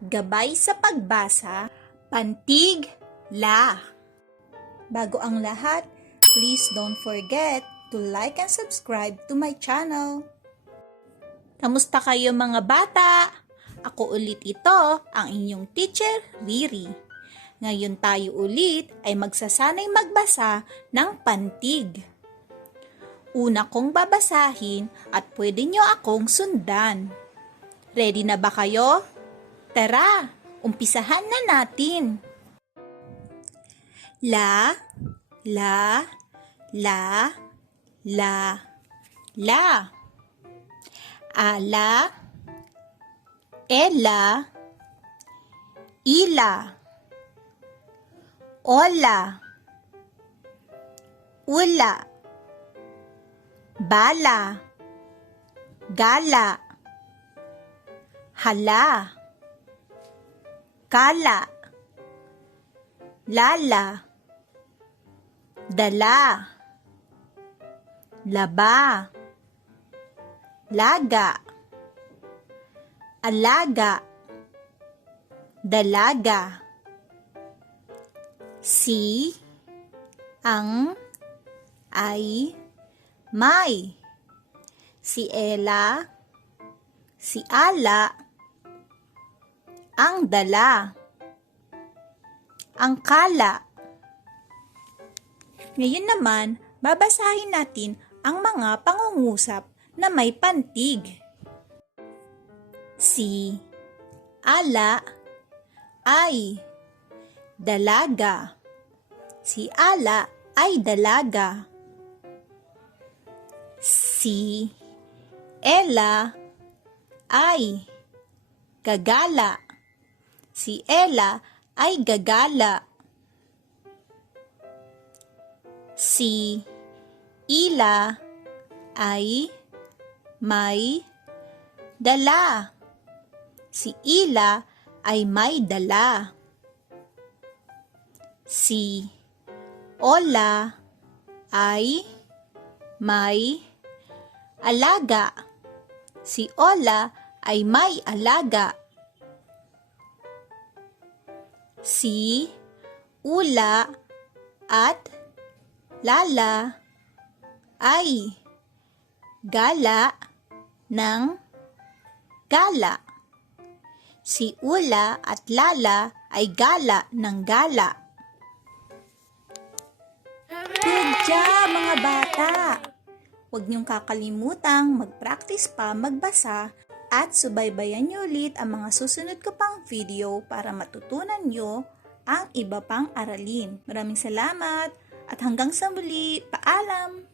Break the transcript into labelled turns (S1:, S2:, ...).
S1: Gabay sa pagbasa, Pantig La. Bago ang lahat, please don't forget to like and subscribe to my channel. Kamusta kayo mga bata? Ako ulit ito, ang inyong teacher, Riri. Ngayon tayo ulit ay magsasanay magbasa ng pantig. Una kong babasahin at pwede nyo akong sundan. Ready na ba kayo? Tara, umpisahan na natin. La, la, la, la, la. Ala, ela, ila, ola, ula, bala, gala, hala, kala, lala, dala, laba, laga, alaga, dalaga, si, ang, ay, may, si Ella, si Ala, ang dala, ang kala. Ngayon naman, babasahin natin ang mga pangungusap na may pantig. Si Ala ay dalaga. Si Ala ay dalaga. Si Ella ay gagala. Si Ella ay gagala. Si Ila ay may dala. Si Ila ay may dala. Si Ola ay may alaga. Si Ola ay may alaga. Si Ula at Lala ay gala ng gala. Si Ula at Lala ay gala ng gala. Good job mga bata! Huwag niyong kakalimutang mag-practice pa magbasa at subaybayan niyo ulit ang mga susunod ko pang video para matutunan niyo ang iba pang aralin. Maraming salamat at hanggang sa muli, paalam!